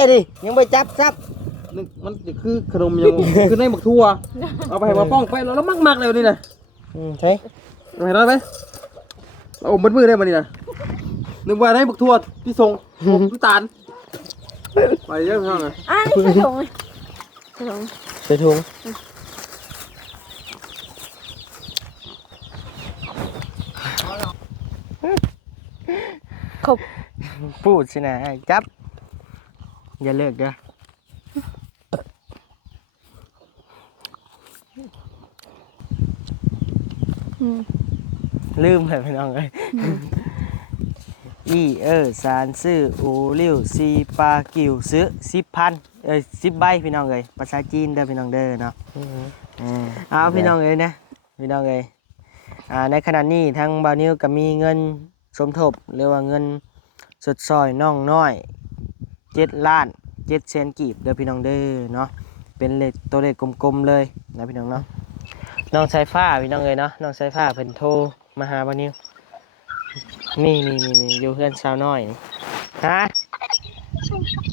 อะดิยังไปจับมันคือขนมยังคือในหมกทั่วเอาไปให้มาป้องไปแล้วมักเลยนี่นะใช่เอาให้ได้ไหมเราอมมือได้มานี่นะนึกว่าได้หมกทั่วที่ทรงน้ำตาลไปเยอะมากเลยนี่ใส่ถุงใส่ถุงขบพูดสินะจับอย่าเลิกเด้อลืมเลยพี่น้องเลยสารซื้ออูริวซีปากิวซื้อ10,000 10 ใบพี่น้องเลยภาษาจีนเด้อพี่น้องเด้อเนาะเอาพี่น้องเลยนะพี่น้องเลยในขณะนี้ทางบาวนิวก็มีเงินสมทบหรือว่าเงินสดซอยน้องน้อย7,700,000 กีบเด้อพี่น้องเด้อเนาะเป็นเลขตัวเลขกลมๆเลยนะพี่น้องเนาะน้องสายฟ้าพี่น้องเลยเนาะน้องสายฟ้าเพิ่นโทรมาหาบาวนิวนี่อยู่เพื่อนสาวน้อยฮะ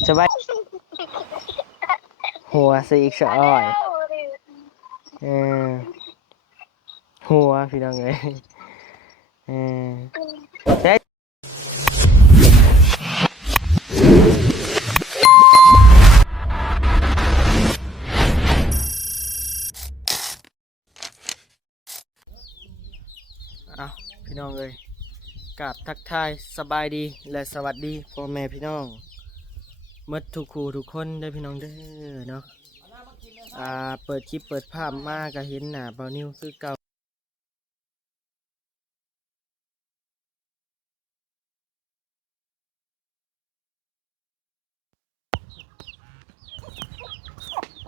สบายหัวสีอีกสะอ้อยหัวพี่น้องเลยเฮ้ยเอาพี่น้องเลยกราบทักทายสบายดีและสวัสดีพ่อแม่พี่น้องหมดทุกคู่ทุกคนได้พี่น้องเด้อเนาะเปิดคลิปเปิดภาพมาก็เห็นหน้าเบานิ้วคือเก่า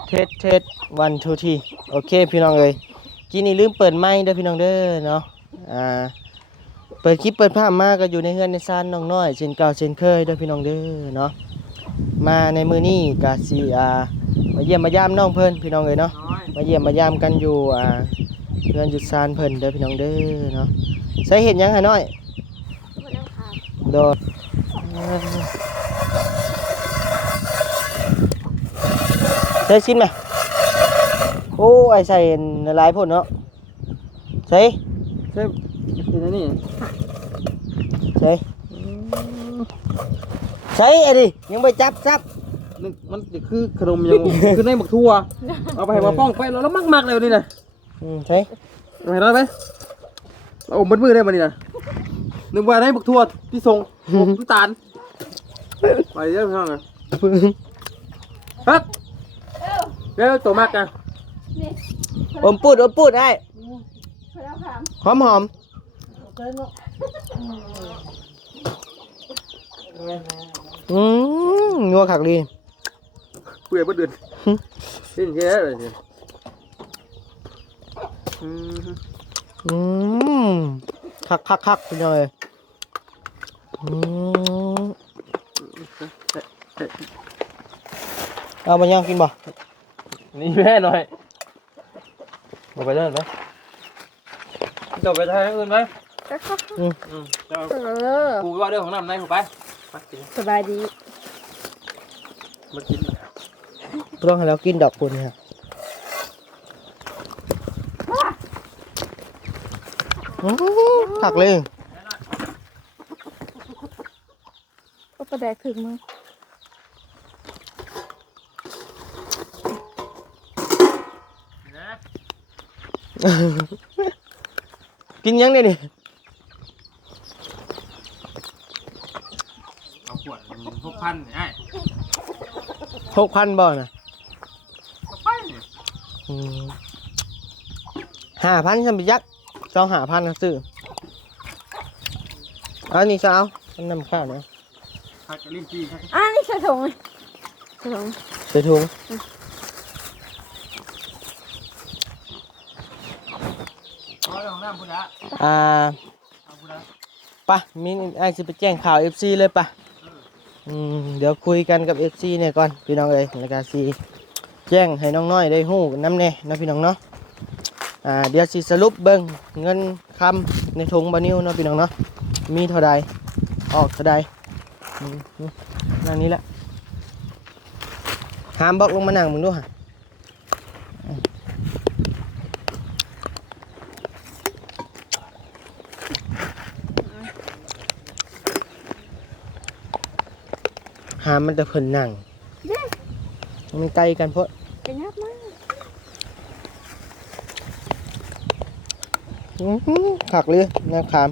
เทส1 2 3โอเคพี่น้องเลยกินนี่ลืมเปิดไมค์เด้อพี่น้องเด้อเนาะเปิดคลิปเปิดภาพมาก็อยู่ในเฮือนในซานน้องน้อยเช่นเก่าเช่นเคยเด้อพี่น้องเด้อเนาะมาในมือนี้ก็สิมาเยี่ยมมายามน้องเพิ่นพี่น้องเลยเนาะมาเยี่ยมมายามกันอยู่เฮือนจุดซานเพิ่นเด้อพี่น้องเด้อเนาะใส่เห็ดยังหะน้อยโดดใส่ชิ้นไหมโอ้ไอใส่หลายผลเนาะใส่เป็นนี่ใส่อะดิยังไปจับมันคือขนมยังคือในหมกทั่วเอาไปให้มาป้องไปแล้วมักเลยนี่นะใส่เอาให้ได้ไหมเราอมมือได้มานี่นะนึกว่าได้หมกทั่วที่ทรงน้ำตาลไปเยอะมากเลยครับเดี๋ยวตัวมากกันอมปูดได้หอมงัวขักดีคุยกับเดือนสิ้นแค่เลยคักพี่น้อยเอามาย่างกินบ่นี่แม่หน่อยบอกไปเดินไหมจบไปทางอื่นไหมกูว่าเรื่องของน้ำในกูไปสบายดีมากินต้องให้เรากินดอกคุณครับถักเลยก็ประแดกถึงมือกินยังได้ดิเอาขวด6,000ได้6,000บ่นะ5,000ฉันไปยัก5,000นะซื้อเอานี่จะเอาฉันนำข้าวนะนี่ใส่ถุงใส่ถุงปะมินไอซิไปแจ้งข่าว FC เลยปะเดี๋ยวคุยกันกับ FC เนี่ยก่อนพี่น้องเลยแล้วก็สิแจ้งให้น้องน้อยได้ฮู้น้ำแน่นะพี่น้องเนาะเดี๋ยวสิสรุปเบิ่งเงินคำในถุงบานิวเนาะพี่น้องเนาะมีเท่าใดออกเท่าใดนั่นนี้แหละ หามบอกลงมานั่งมึงดูฮะหามมันจะเพิ่นนั่งมันไกลกันเพราะ เป็นยับมาก ผักเลยนะคาม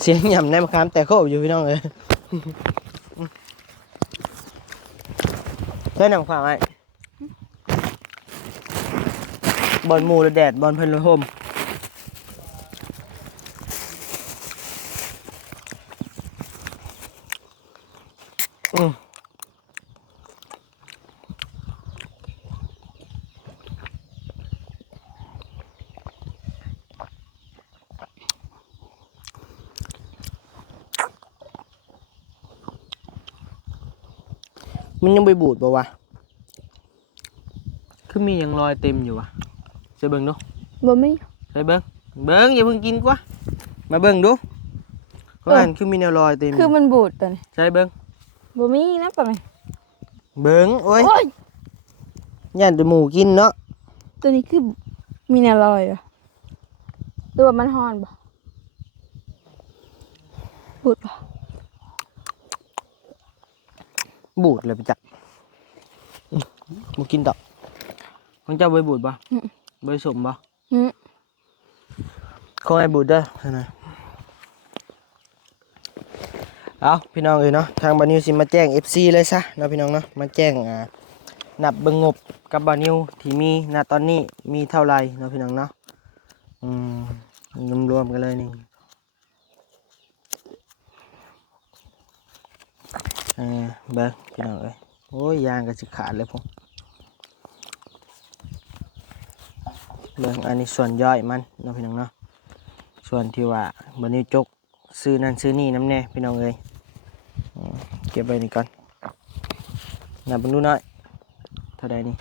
เสียงหย่ำในมะขามแต่โคบอยู่พี่น้องเลยใช่หนังขวางไอ้บอลหมูระแดดบอลเพิ่นระหมมันยังไปบูดป่าวะคือมียังรอยเต็มอยู่วะใส่เบิ่งดู บ่มี ใส่เบิ่งอย่าเพิ่งกินกว่ามาเบิ่งดูก็อันคือมีแนวรอยเต็ม คือมันบูดตัวนี้ ใส่เบิ่ง บ่มีนะตัวนี้ เบิ่งโอ้ย โอ้ย ย่านแต่หมูกินเนาะ ตัวนี้คือมีแนวรอยเหรอตัวมันฮ้อนบ่บูดบ่ บูดเลยไปจักหมูกินดอกของเจ้าใบบูดป่ะใบสมป่ะ อืม ขอให้บูดเด้อท่านนะเอาพี่น้องเอ้ยเนาะทางบานิวสิมาแจ้ง FC เลยซะเนาะพี่น้องเนาะมาแจ้งนับเบิ่งงบกับบานิวที่มีณตอนนี้มีเท่าไหร่เนาะพี่น้องเนาะรวมๆกันเลยนี่เบิ่งพี่น้องเอ้ยโอ้ยยางก็สิขาดเลยผมเบิ่งอันนี้ส่วนย่อยมันเนาะพี่น้องเนาะส่วนที่ว่าบานิวจกซื้อนั่นซื้อนี่น้ำแน่พี่น้องเอ้ยเก็บไว้นี่ก่อนนับเบิ่งดูหน่อยเท่าใดนี่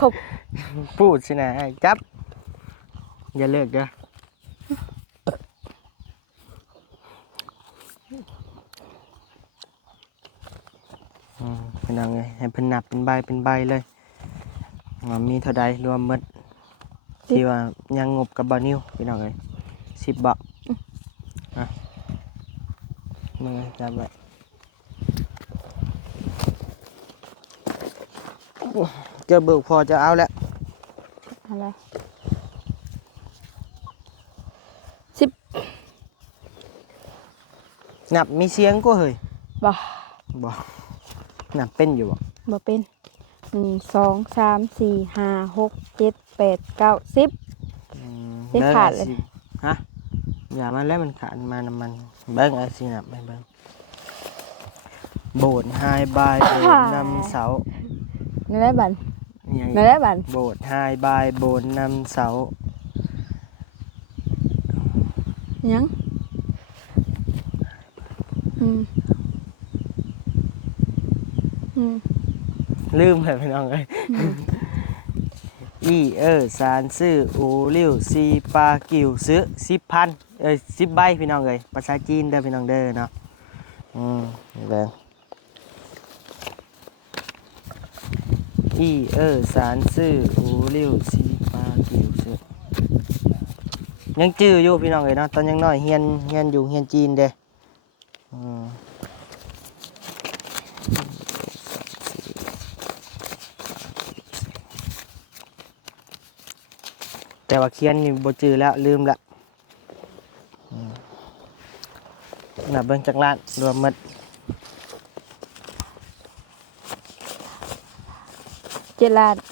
ครบ พูดสินะไอ้จับอย่าเลิกเด้อพี่น้องเอ้ยให้เพิ่นนับเป็นใบเลยว่ามีเท่าใดรวมหมดที่ว่ายังงบกับบานิวพี่น้องเอ้ย10 บาทมึงจับไว้เจอเบิกพอจะเอาแล้ว อะไร นับมีเสียงก็เฮ้ย บ่ บ่นับเป็นอยู่บ่ บ่เป็น1 2 3 4 5 6 7 8 9 10 ได้ขาดเลย ฮะอย่ามันแล้วมันขาดมาน้ำมันเบิ้งไอ้สินับไปเบิ้งโบสถ์ไฮบายโบสถ์นำเสา นั่นแหละบัน อย่าง นั่นแหละบัน โบสถ์ไฮบายโบสถ์นำเสา ยังอืม ลืมเลยพี่น้องเอ้ยสารซื้ออูริวซีปากิวซื้อ10,000 10 ใบพี่น้องเอ้ยภาษาจีนเด้อพี่น้องเด้อเนาะเบิ่งสารซื้ออูริวซีปากิวซื้อยังจื้ออยู่พี่น้องเอ้ยเนาะตอนยังน้อยเฮียนอยู่เฮียนจีนเด้แต่ว่าเขียนนี่บ่จื้อแล้วลืมละน่ะเบิ่งจักล้านรวมหมด 7 ล้าน 7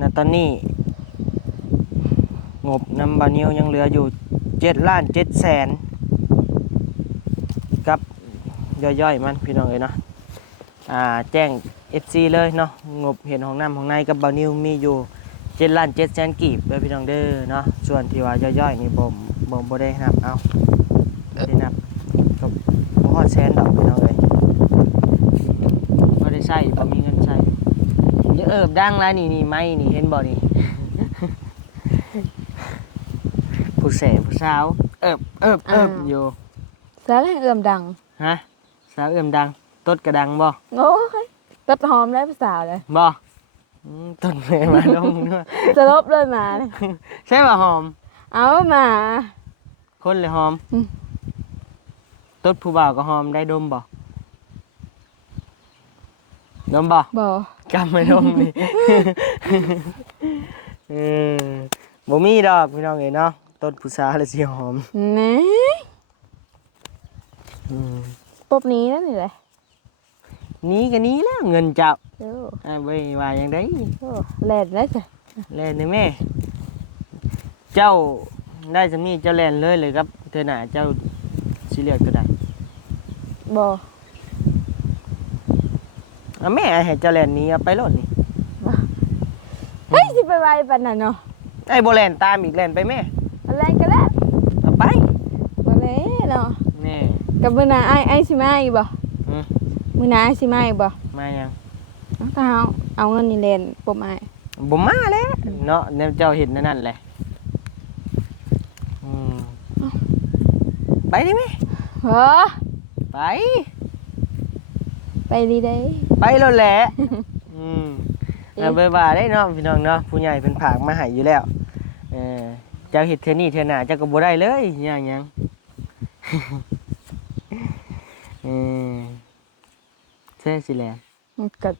ณตอนนี้งบนำบานิวยังเหลืออยู่7,700,000กับย่อยๆมันพี่น้องเอ้ยเนาะแจ้ง FC เลยเนาะงบเห็นของน้ำของในกับบานิวมีอยู่7,700,000กีบเด้อพี่น้องเด้อเนาะส่วนที่ว่าย่อยๆนี่บ่ได้นับเอาบ่ได้นับก็บ่ฮอดแสนดอกพี่น้องเอ้ยบ่ได้ใช้บ่มีเงินใช้เดี๋ยวดังแล้วนี่ไม้นี่เห็นบ่นี่ ผู้เสพผู้สาวอยู่ แล้วให้เอื้อมดัง ฮะสาวดังตดกระดังบ่ โอ้ยตัดหอมได้ภาษาเลย บ่ต้นเลยมาลงเนาะ สลบเลยมาเลย ใช่ป่ะหอม เอามา คนเลยหอม อืม ต้นผู้บ่าวก็หอมได้ดมบ่ดมบ่ บ่ กำไม่ดมนี่ เออบ่มีดอกพี่น้องเอ้ยเนาะต้นผู้สาวเลยสิหอม แหน่ อืม ปบนี้นั่นนี่แหละ นี้ก็นี้แล้วเงินเจ้า โอ้ ไว้ว่าอย่างได โอ้แหลดแล้วจ้ะ แล่นนี่แม่เจ้าได้สำนี้เจ้าแล่นเลยครับเธอหน่าเจ้าสิเลือกก็ได้ บ่ แม่ให้เจ้าแล่นหนี้เอาไปโลดนี่ เฮ้ยสิไปไวปานนั้นเนาะ ไอ้บ่แล่นตามอีกแล่นไปแม่ อะไรก็แล้ว เอาไป บ่เลยเนาะ แน่ กับมื้อหน้าไอ้สิมาอีกบ่ อืม มื้อหน้าไอ้สิมาอีกบ่ มายัง ถ้าเอาเงินนี่เล่นปบไอ้ บ่มาแล้วเนาะแนวเจ้าเห็นนั่นแหละอืมไปดิแม่ เฮ้อ ไป ไปดีเด้ ไปแล้วแหละอืมเอาไปว่าได้เนาะพี่น้องเนาะผู้ใหญ่เพิ่นผากมาให้อยู่แล้วเจ้าเฮ็ดเทื่อนี้เทื่อหน้าเจ้าก็บ่ได้เลยหยัง เออใช่สิแหละ ก็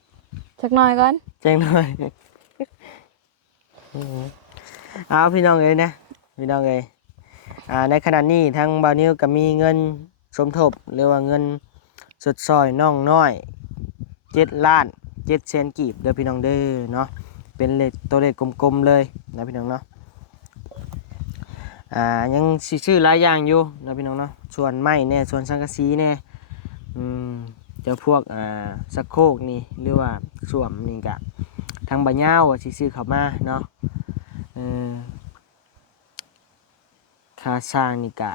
สักหน่อยก่อน แจ้งหน่อยเอาพี่น้องเอ้ยนะพี่น้องเอ้ยในขณะนี้ทางบาวนิวก็มีเงินสมทบหรือว่าเงินสดซอยน้องน้อย7,700,000กีบเด้อพี่น้องเด้อเนาะเป็นเลขตัวเลขกลมๆเลยนะพี่น้องเนาะยังสิชื่อหลายอย่างอยู่นะพี่น้องเนาะส่วนไม้แน่ส่วนสังกะสีแน่เจ้าพวกสะโครกนี่หรือว่าสวมนี่กะทางบะย่าวสิซื้อเข้ามาเนาะค่าสร้างนี่กะ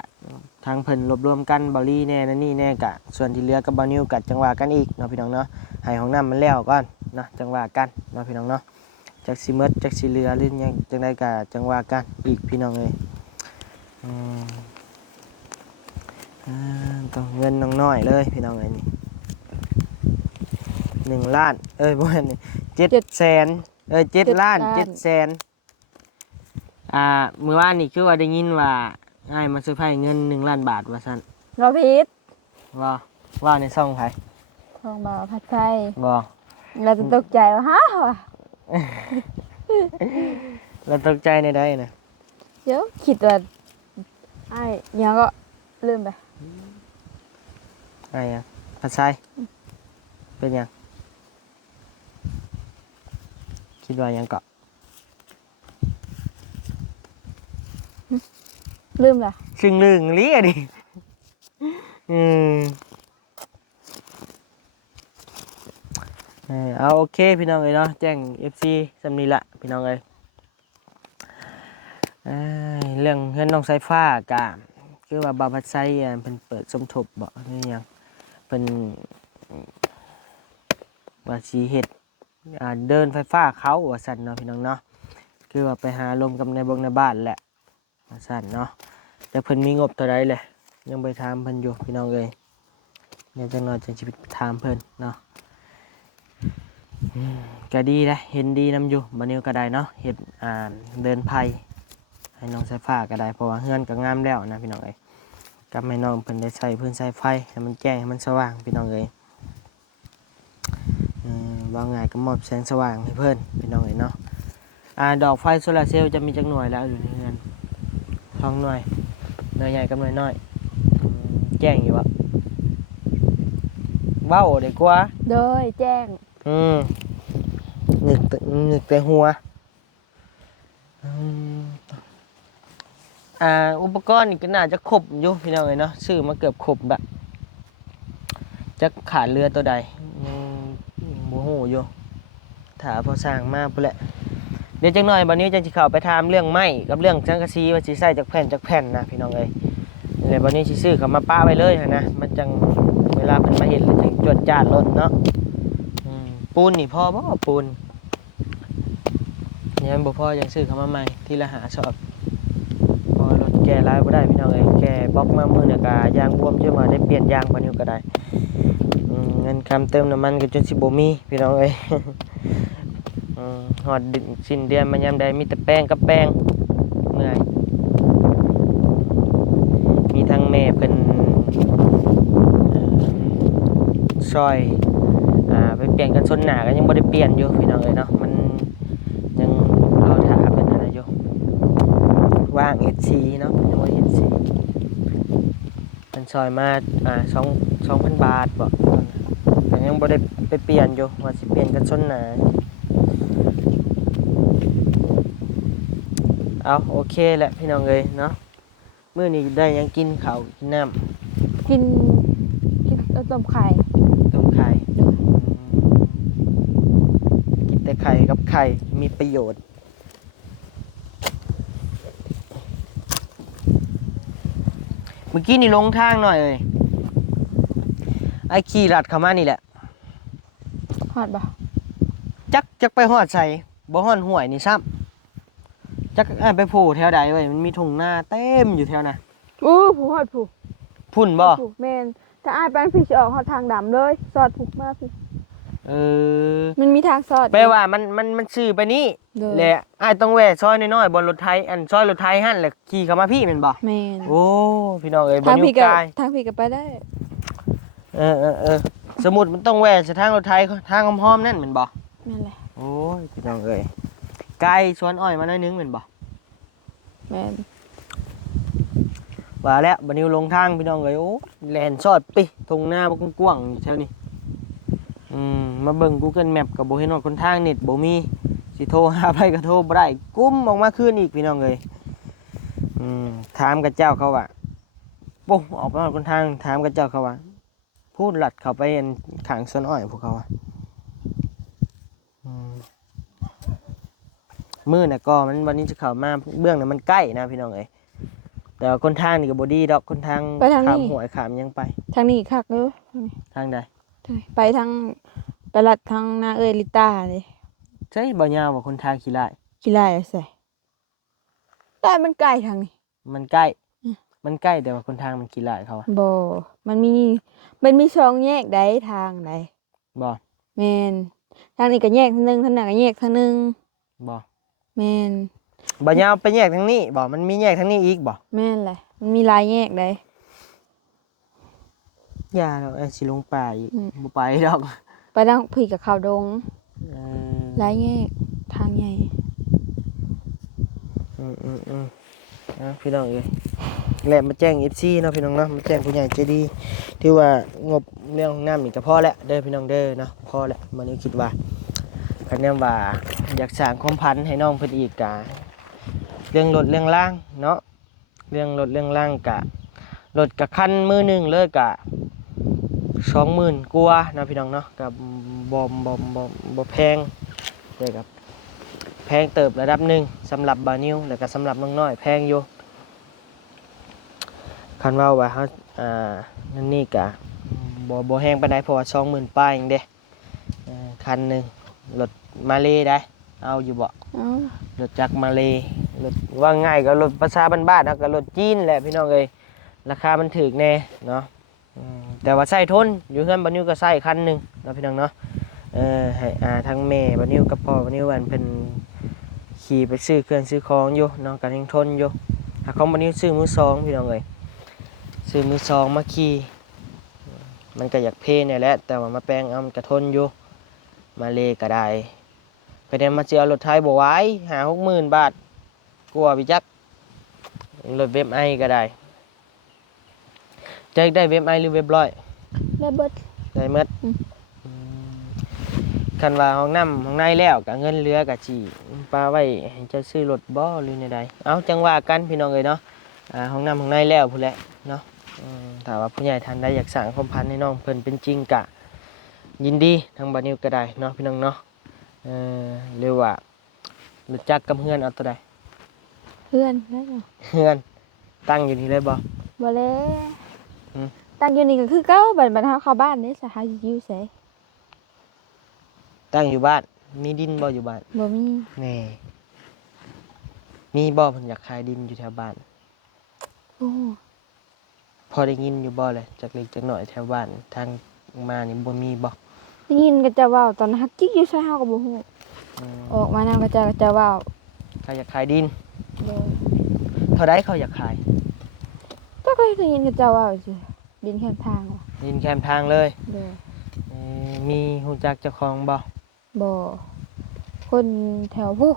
ทางเพิ่นรวบรวมกันเบาลี่แน่นั่นนี่แน่กะส่วนที่เหลือกับเบานิวกะจังหวะกันอีกเนาะพี่น้องเนาะให้ห้องน้ำมันแล้วก่อนเนาะจังหวะกันเนาะพี่น้องเนาะจักสิหมดจักสิเหลือหรือยังจังไดกะจังหวะกันอีกพี่น้องเอ้ยต้องเงินน้องน้อยเลยพี่น้องเอ้ยนี่1,000,000บ่แม่นนี่700,000 7,700,000มื้อวานนี่คือว่าได้ยินว่าอ้ายมาเซอร์ไพรส์เงิน1,000,000 บาทว่าซั่น รอพีท ว่าในซ่องไผ ของบ่าวผัดไทย บ่ เราจะตกใจว่าฮะว่ะ เราตกใจในใดน่ะ เดี๋ยวคิดว่าไอ้ยังก็ลืมไป อ้ายอะผัดไส้เป็นหยังคิดว่าหยังเกาะ ลืมละ ซึ่งลึงลีอะดิเอาโอเคพี่น้องเอ้ยเนาะแจ้ง FC สำนี้ละพี่น้องเอ้ยเรื่องเงินน้องสายฟ้ากะคือว่าบาวผัดไส้เพิ่นเปิดสมทบบ่นี่หยังเพิ่นว่าสิเฮ็ดเดินไฟฟ้าเขาว่าซั่นเนาะพี่น้องเนาะคือว่าไปหาลมกับในบงในบ้านแหละว่าซั่นเนาะแต่เพิ่นมีงบเท่าใดแหละยังไปถามเพิ่นอยู่พี่น้องเอ้ยเดี๋ยวจังน้อยจังสิไปถามเพิ่นเนาะก็ดีนะเห็นดีนำอยู่บัดนี้ก็ได้เนาะเฮ็ดเดินไผให้น้องสายฟ้าก็ได้เพราะว่าเฮือนก็งามแล้วนะพี่น้องเอ้ยก็ให้น้องเพิ่นได้ใช้พื้นใช้ไฟให้มันแจ้งให้มันสว่างพี่น้องเอ้ยว่าไงก็มอบแสงสว่างให้เพิ่นพี่น้องเอ้ยเนาะดอกไฟโซลาร์เซลล์จะมีจักหน่วยแล้วอยู่ในเฮือน2หน่วยหน่วยใหญ่กับหน่วยน้อยแจ้งอยู่บ่เว้าได้กว่า โดยแจ้ง นึกแต่หัว อืมอุปกรณ์นี่ก็น่าจะครบอยู่พี่น้องเอ้ยเนาะซื้อมาเกือบครบแบบจะขาดเรือตัวใดยังบ่ฮู้อยู่ถ้าพอสร้างมาพุ่นแหละเดี๋ยวจักหน่อยบัดนี้จังสิเข้าไปถามเรื่องไม้กับเรื่องสังกะสีว่าสิใช้จักแผ่นนะพี่น้องเอ้ยเดี๋ยวบัดนี้สิซื้อเข้ามาปะไว้เลยนะมันจังเวลาเพิ่นมาเห็นแล้วจังจวดจ้านรถเนาะปูนนี่พอบ่ปูนยังบ่พอยังซื้อเข้ามาใหม่ทีละ5ชอบพอรถแก่หลายบ่ได้พี่น้องเอ้ยแก่บล็อกมามื้อน่ะก็ยางบวมจนว่าได้เปลี่ยนยางบัดนี้ก็ได้เงินคำเติมน้ำมันก็จนสิบ่มีพี่น้องเอ้ย หอดสิ้นเดือนมันยามใดมีแต่แป้งกับแป้งเมื่อยมีทั้งแม่เพิ่นซอยไปเปลี่ยนกันชนหนาก็ยังบ่ได้เปลี่ยนอยู่พี่น้องเอ้ยเนาะมันยังรอถาเพิ่นนั่นน่ะอยู่ว่าง SC เนาะยังบ่ SC เพิ่นซอยมา2,000 บาทบ่แต่ยังบ่ได้ไปเปลี่ยนอยู่ว่าสิเปลี่ยนกันชนหนาเอาโอเคแหละพี่น้องเอ้ยเนาะมื้อนี้ได้ยังกินข้าวกินน้ำ กินต้มไข่ ต้มไข่กินแต่ไข่กับไข่มีประโยชน์เมื่อกี้นี่ลงทางหน่อยเอ้ยไอ้ขี่ลัดเข้ามานี่แหละ ฮอดบ่ จักไปฮอดใส่บ่ฮอดห้วยนี่ซ้ำจักไปโผล่แถวใดเว้ยมันมีทุ่งนาเต็มอยู่แถวน่ะ ผู้ฮอดผู้ พุ่นบ่ ผู้แม่นถ้าอ้ายไปพี่สิออกฮอดทางดำเลยซอดผูกมาพี่ เออ มันมีทางซอด แปลว่ามันซื่อไปนี่ เด้อ แหละอ้ายต้องแวะซอยน้อยๆบนรถไถอันซอยรถไถหั่นแหละขี่เข้ามาพี่แม่นบ่ แม่น โอ้พี่น้องเอ้ยบ่ ทาง อยู่ พี่ก็ ไกล ทางพี่ก็ไปได้ เออสมุดมันต้องแวะทางรถไถทางหอมๆนั่นแม่นบ่ แม่นแหละ โอ้ยพี่น้องเอ้ยไกลสวนอ้อยมาหน่อยนึงแม่นบ่ แม่น ว่าแล้วบัดนี้ลงทางพี่น้องเอ้ยโอ้แล่นซอดปิทุ่งนาบ่กว้างๆแถวนี้มาเบิ่ง Google Map ก็บ่เห็นว่าคนทางเน็ตบ่มีสิโทรหาไผก็โทรบ่ได้กุ้มออกมาคืนอีกพี่น้องเอ้ยถามกับเจ้าเขาว่าปุ๊บออกมาคนทางถามกับเจ้าเขาว่าพูดหลัดเข้าไปข้างสวนอ้อยพวกเขาว่ามือน่ะก็มันวันนี้จะเข้ามาเบื้องน่ะมันใกล้นะพี่น้องเอ้ยแต่ว่าคนทางนี่ก็บ่ดีดอกคนทางข้ามห้วยข้ามหยังไป ทางนี้คักเด้อ ทางใด ไปทางไปลัดทางนาลิต้าเลย ใช่บ่ยาวว่าคนทางขี้ไล่ ขี้ไล่เอาใส่ได้มันใกล้ทางนี้ มันใกล้มันใกล้แต่ว่าคนทางมันขี้ไล่เขาอะ บ่มันมีช่องแยกได้ทางใด บ่ แม่นทางนี้ก็แยกทางนึงทางนั้นก็แยกทางนึง บ่ แม่น บ่ยาวไปแยกทางนี้บ่มันมีแยกทางนี้อีกบ่ แม่นแหละมันมีหลายแยกได้ อย่าดอกสิลงป่าอีกบ่ไปดอก ไปทางพี่กับเขาดง เอ หลายแยกทางใหญ่ พี่น้องเอ้ยและมาแจ้ง FC เนาะพี่น้องเนาะมาแจ้งผู้ใหญ่ใจดีที่ว่างบเรื่องน้ำนี่ก็พอแล้วเด้อพี่น้องเด้อเนาะพอแล้วมื้อนี้คิดว่าคันแนมว่าอยากสร้างความพันให้น้องเพิ่นอีกกะเรื่องรถเรื่องล่างเนาะเรื่องรถเรื่องล่างกะรถกะคันมือหนึงเลยกะ 20,000 กว่านะพี่น้องเนาะกับบ่แพงเลยครับแพงเติบระดับหนึ่งสำหรับบานิวแล้วก็สำหรับน้องน้อยแพงอยู่คันว่าว่าเฮานั่นนี่ก็บ่แพงปานใดเพราะว่า 20,000 ป้ายเองเด้คันหนึงรถมาเลได้เอาอยู่บ่ เอ้าร ถจักรมาเลรถว่าง่ายก็รถภาษาบ้านๆเนาะก็รถจีนแหละพี่น้องเอ้ยราคามันถูกแน่เนาะแต่ว่าใส่ทนอยู่เฮือนบานิวก็ใส่คันหนึงเนาะพี่น้องเนาะให้ทั้งแม่บานิวกับพ่อบานิวเพิ่นขี่ไปซื้อเครื่องซื้อของอยู่เนาะก็ยังทนอยู่ถ้าของบานิวซื้อมือสองพี่น้องเอ้ยซื้อมือสองมาขี่มันก็อยากเพเนี่ยแหละแต่ว่ามาแปลงเอามันก็ทนอยู่มาเลก็ได้ไปเดี๋ยวมาสิเอารถไทยบ่ไหว50,000 บาทกลัวพี่จักรถเว็บไอก็ได้จะได้เว็บไอหรือเว็บร้อย ได้เบิด ได้หมด คันว่าห้องน้ำห้องในแล้วก็เงินเหลือก็สิปาไว้ให้เจ้าซื้อรถบ่หรือแนวใดเอาจังว่ากันพี่น้องเอ้ยเนาะห้องน้ำห้องในแล้วพู้นแหละเนาะถ้าว่าผู้ใหญ่ท่านใดอยากสร้างความพันให้น้องเพิ่นเป็นจริงกะยินดีทางบ่าวนิวก็ได้เนาะพี่น้องเนาะหรือว่ารู้จักกับเฮือนเอาตัวใด เพื่อนได้บ่ เฮือนตั้งอยู่นี่เลยบ่ บ่เลย อืม ตั้งอยู่นี่ก็คือเก่าบัดเฮาเข้าบ้านนี่สหาอยู่ไส ตั้งอยู่บ้านมีดินบ่อยู่บ้าน บ่มี แหน่มีบ่เพิ่นอยากขายดินอยู่แถวบ้าน โอ้ พอได้ยินอยู่บ่เลยจักเล็กจักน้อยแถวบ้านทางมานี่บ่มีบ่ ได้ยินก็จะเว้าตอนฮักจิกอยู่ไสเฮาก็บ่ฮู้ อืม ออกมานำก็จะเว้า เขาอยากขายดิน โดย เท่าใดเขาอยากขาย จักเลยได้ยินก็จะเว้าซื่อดินแคมทางว่ะ ดินแคมทางเลย โดย มีฮู้จักเจ้าของบ่ บ่คนแถวผู้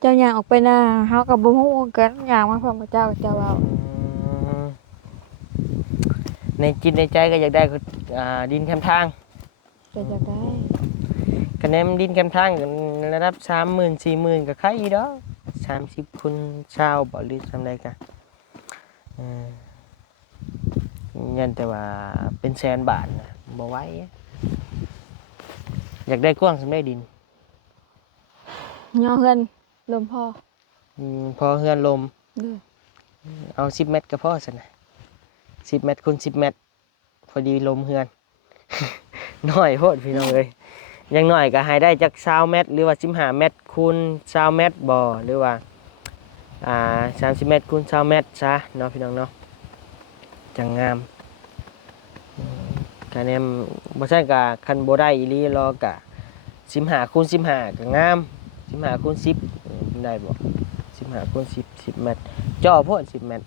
เจ้าย่างออกไปหน้าเฮาก็บ่ฮู้กันย่างมาพร้อมกับเจ้าก็จะเว้า อืมในจิตในใจก็อยากได้ดินแคมทาง ก็อยากได้ คะแนนดินแคมทางก็ระดับ 30,000 40,000ก็ขายอีดอก30คูณ20บ่หรือซำใดก็ยันแต่ว่าเป็นแสนบาทนะบ่ไหวอยากได้กว้างสำได้ดิน ย่อเฮือนลมพ่อ พอเฮือนลม เด้อ เอา10 เมตรก็พอซั่นน่ะ10 เมตรคูณ10 เมตรพอดีลมเฮือน น้อยโพดพี่น้องเอ้ยอย่างน้อยก็ให้ได้จัก20 เมตรหรือว่า15 เมตรคูณ20 เมตรบ่หรือว่า30 เมตรคูณ20 เมตรซะเนาะพี่น้องเนาะจังงามคะแนนบ่ใช่ก็คันบ่ได้อีหลีรอกะ15คูณ15ก็งาม15คูณ10ได้บ่15คูณ10 10 เมตรจ่อโพด10 เมตร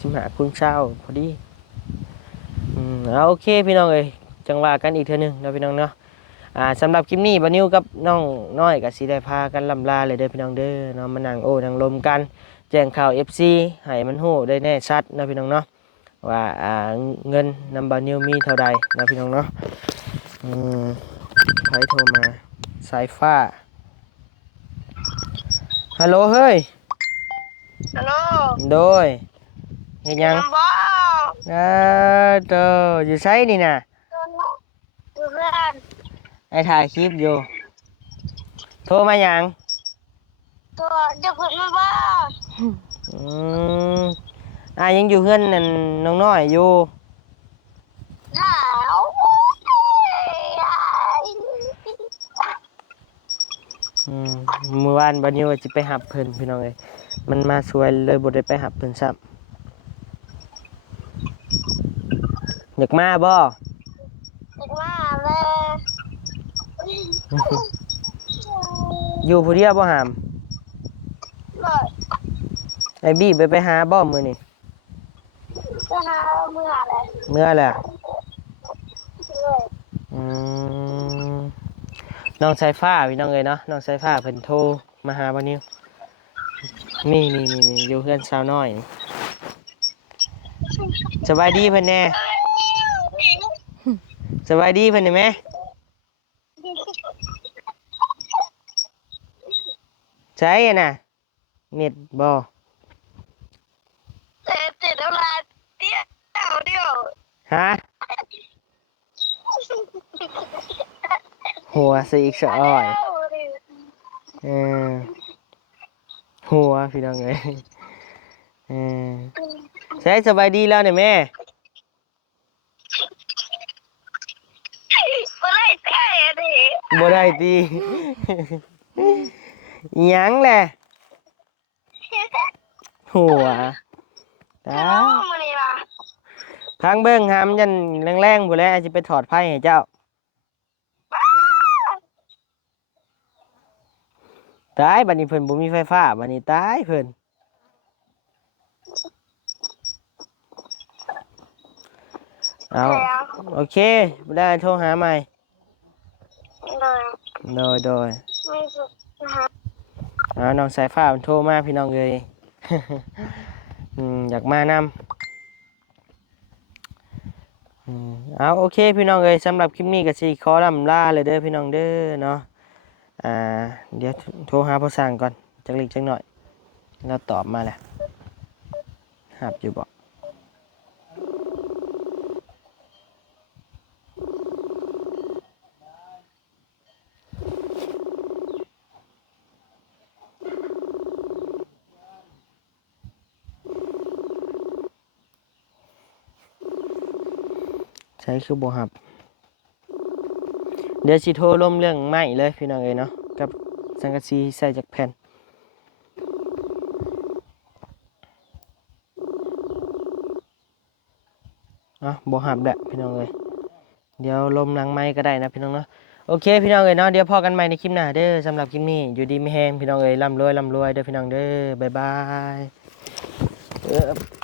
15คูณ20พอดีเอาโอเคพี่น้องเอ้ยจังว่ากันอีกเทื่อนึงเนาะพี่น้องเนาะสำหรับคลิปนี้บ่นิวกับน้องน้อยก็สิได้พากันลำลาเลยเด้อพี่น้องเด้อเนาะมานั่งโอ้นั่งลมกันแจ้งข่าว FC ให้มันฮู้ได้แน่ชัดเนาะพี่น้องเนาะว่าเงินนำบ่นิวมีเท่าใดเนาะพี่น้องเนาะใครโทรมาสายฟ้าฮัลโหลเฮ้ย ฮัลโหล โดยเฮ็ดหยัง บ่ เตออยู่ไสนี่น่ะ อยู่เพื่อน ไอ้ถ่ายคลิปอยู่โทรมาหยัง ตัวเดี๋ยวผมมาบ่ อืมยังอยู่เฮือนนั่นน้องน้อยอยู่ หนาว เมื่อวานบัดนี้ว่าสิไปหับเพิ่นพี่น้องเอ้ยมันมาสวยเลยบ่ได้ไปหับเพิ่นซ้ำอยากมาบ่ อีกมาเลย อยู่ผู้เดียวบ่หาม เลย ไอ้บี้ไปหาบ่มื้อนี้ จะหาเมื่อไร เมื่อแหละ เลย อืมน้องสายฟ้าพี่น้องเอ้ยเนาะน้องสายฟ้าเพิ่นโทรมาหาบ่นิวนี่อยู่เฮือนสาวน้อยนี่สบายดีเพิ่นแน่สบายดีเพิ่นนี่แม่ใช่น่ะเน็ตบ่ เจ็บเท่าไรเดียว ฮะหัวสิอีกสะอ้อยเออหัวพี่น้องเอ้ยเออใช่สบายดีแล้วเนี่ยแม่ บ่ได้แท้ดิ บ่ได้ตีอิหยังแหละหัวตา น้องมันนี่ล่ะ พังเบิ่งหามยันแรงๆบ่แล้วอาจสิไปถอดไพ่ให้เจ้าตายบัดนี้เพิ่นบ่มีไฟฟ้าบัดนี้ตายเพิ่นเอาโอเคบ่ได้โทรหาใหม่ เลย โดย ไม่สุดนะฮะ น้องสายฟ้ามันโทรมาพี่น้องเลย อยากมานำ เอาโอเคพี่น้องเอ้ยสำหรับคลิปนี้ก็สิขอลำลาเลยเด้อพี่น้องเด้อเนาะอ่าเดี๋ยวโทรหาพ่อสร้างก่อนจักเล็กจักหน่อยแล้วตอบมาแหละหับอยู่บ่ใช้คือบ่หับเดี๋ยวสิโทรลมเรื่องไม้เลยพี่น้องเอ้ยเนาะกับสังกะสีใส่จากแผ่นบ่หับแหละพี่น้องเอ้ยเดี๋ยวลมหลังไม้ก็ได้นะพี่น้องเนาะโอเคพี่น้องเอ้ยเนาะเดี๋ยวพอกันใหม่ในคลิปหน้าเด้อสำหรับคลิปนี้อยู่ดีไม่แห้งพี่น้องเอ้ยร่ำรวยเด้อพี่น้องเด้อบ๊ายบาย